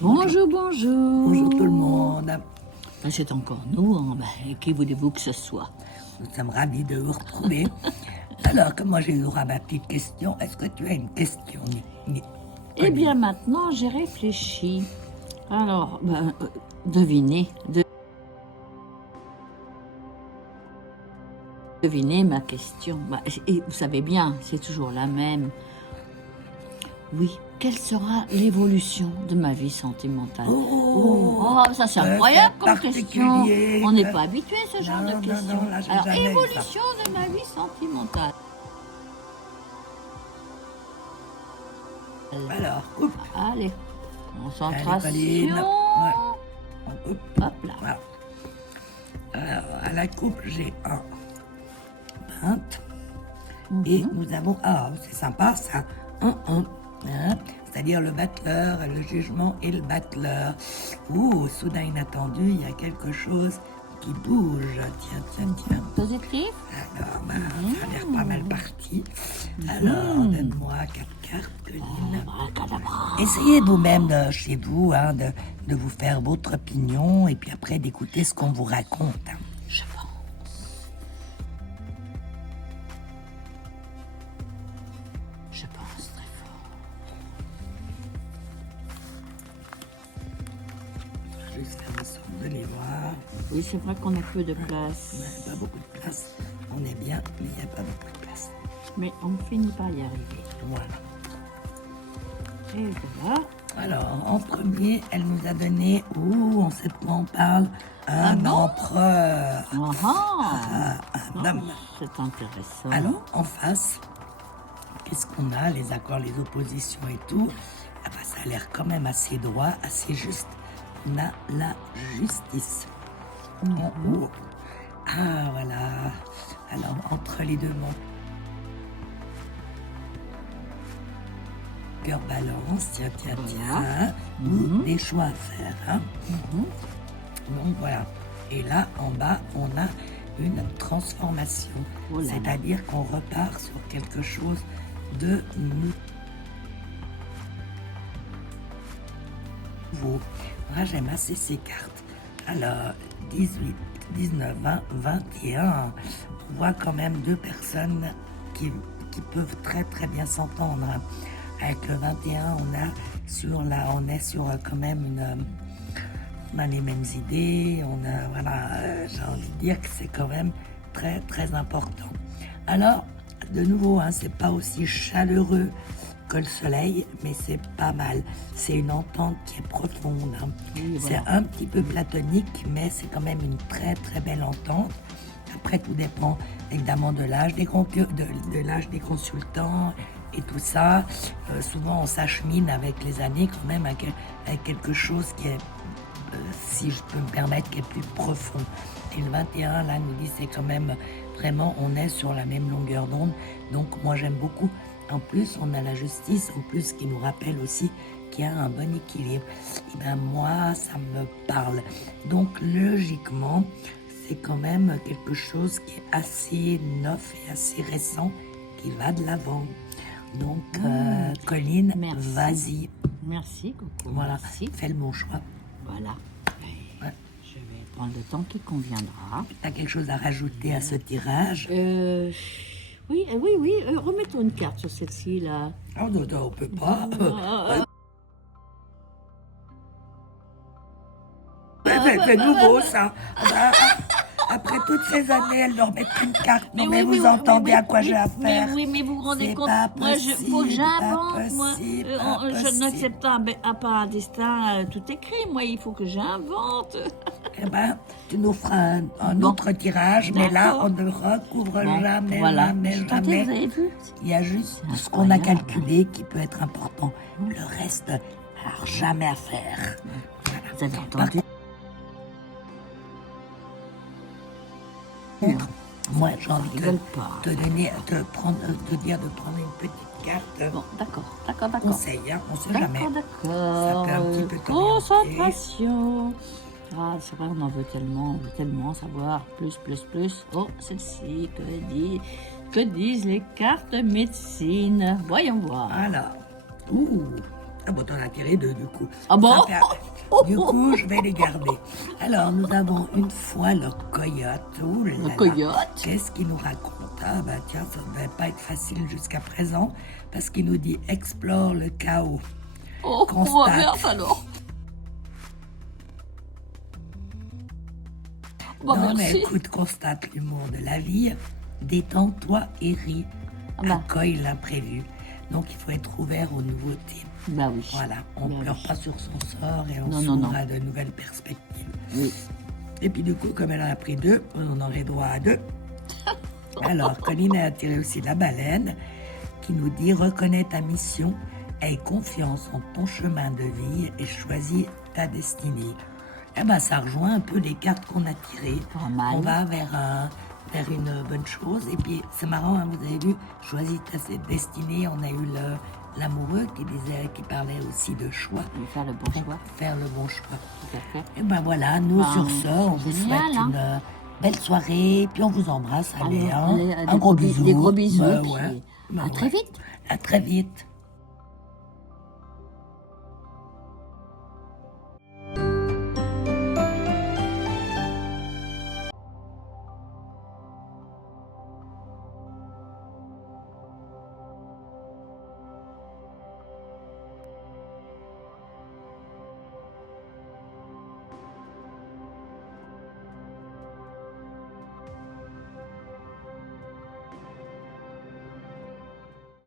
Bonjour, bonjour. Bonjour tout le monde. Ben, c'est encore nous, hein. Ben, qui voulez-vous que ce soit? Nous sommes ravis de vous retrouver. Alors, comme j'ai eu droit à ma petite question, est-ce que tu as une question, Eh bien, maintenant, j'ai réfléchi. Alors, devinez. Devinez ma question. Et vous savez bien, c'est toujours la même. Oui, quelle sera l'évolution de ma vie sentimentale? Ça c'est incroyable comme question. On n'est pas habitué à ce genre de questions. Non, là, j'ai Alors, jamais eu évolution de ma vie sentimentale. Alors, oups. Allez, Allez, concentration. Pauline. Ouais. Hop là. Voilà. Alors, à la coupe, j'ai un 20. Et nous avons, c'est sympa ça, un. Hein, c'est-à-dire le battleur, le jugement et le battleur. Soudain inattendu, il y a quelque chose qui bouge. Tiens. Positif. Alors, ça a l'air pas mal parti. Alors, donne-moi 4 cartes, Pauline. Essayez vous-même chez vous de vous faire votre opinion et puis après d'écouter ce qu'on vous raconte. Je pense. Je pense très fort. Juste faire en sorte de les voir. Oui, c'est vrai qu'on a peu de place. On n'a pas beaucoup de place. On est bien, mais il n'y a pas beaucoup de place. Mais on finit par y arriver. Voilà. Et voilà. Alors, en premier, elle nous a donné, on sait de quoi on parle, un empereur. Un homme. C'est intéressant. Alors, en face, qu'est-ce qu'on a? Les accords, les oppositions et tout. Ça a l'air quand même assez droit, assez juste. On a la justice. En haut. Voilà. Alors, entre les deux mots. Cœur balance, tiens. Ou des choix à faire. Donc voilà. Et là, en bas, on a une transformation. C'est-à-dire qu'on repart sur quelque chose de nouveau. Moi, j'aime assez ces cartes. Alors, 18, 19, 20, 21. On voit quand même deux personnes qui peuvent très très bien s'entendre. Avec le 21, on est sur quand même on a les mêmes idées, j'ai envie de dire que c'est quand même très très important. Alors, de nouveau, c'est pas aussi chaleureux que le soleil, mais c'est pas mal. C'est une entente qui est profonde. Oui, c'est un petit peu platonique, mais c'est quand même une très très belle entente. Après, tout dépend évidemment de l'âge des consultants et tout ça. Souvent, on s'achemine avec les années quand même avec quelque chose qui est, si je peux me permettre, qui est plus profond. Et le 21, là, nous dit c'est quand même vraiment, on est sur la même longueur d'onde. Donc, moi, j'aime beaucoup. En plus, on a la justice, en plus, qui nous rappelle aussi qu'il y a un bon équilibre. Et bien, moi, ça me parle. Donc, logiquement, c'est quand même quelque chose qui est assez neuf et assez récent, qui va de l'avant. Donc, Colline, vas-y. Merci, Coco. Voilà, Merci. fais le bon choix. Voilà. Ouais. Je vais prendre le temps qui conviendra. Tu as quelque chose à rajouter à ce tirage? Oui. Remettons une carte sur celle-ci, là. Oh non, on peut pas. C'est nouveau, ça. Après toutes ces années, elle leur met une carte. Non, mais vous entendez à quoi j'ai affaire. Mais vous vous rendez compte, moi, faut que j'invente, moi. Je n'accepte pas un destin tout écrit, moi, il faut que j'invente. Eh ben, tu nous feras un autre tirage, mais là, on ne recouvre jamais. Vous avez vu? Il y a juste ce qu'on a calculé qui peut être important. Le reste, alors jamais à faire. Vous avez entendu? Moi, j'ai envie de te dire de prendre une petite carte. Bon, d'accord. Conseil, on sait jamais. D'accord. Ça peut un petit peu t'orienter. Concentration. C'est vrai, on veut tellement savoir plus. Oh, celle-ci, que disent les cartes médecine? Voyons voir. Alors, Ah bon, t'en as tiré deux du coup. Ah bon? Ça du coup, je vais les garder. Alors, nous avons une fois le coyote. Ouh là Le là. coyote? Qu'est-ce qu'il nous raconte? Ah bah tiens, ça ne devait pas être facile jusqu'à présent, parce qu'il nous dit explore le chaos. Oh, on va Constate. faire ça alors. Bon, Non, mais merci. écoute, constate l'humour de la vie, détends-toi et ris, Ah bah. accueille l'imprévu. Donc, il faut être ouvert aux nouveautés. Bah oui. Voilà, on ne Bah pleure oui. pas sur son sort et on Non, non, s'ouvre non. à de nouvelles perspectives. Oui. Et puis, du coup, comme elle en a pris deux, on en aurait droit à deux. Alors, Colline a tiré aussi la baleine, qui nous dit reconnais ta mission, aie confiance en ton chemin de vie et choisis ta destinée. Eh ben, ça rejoint un peu les cartes qu'on a tirées. Pas mal. On va vers une bonne chose. Et puis, c'est marrant, hein, vous avez vu, choisis ta destinée. On a eu l'amoureux qui parlait aussi de choix. On va faire le bon choix. Faire le bon choix. Tout à fait. Et ben voilà, nous Ben, sur ce, on vous génial, souhaite hein. une belle soirée. Puis on vous embrasse. Allez, Alors, hein. allez, Un gros bisou. des gros bisous. Bah puis ouais. Bah à très ouais. vite. À très vite.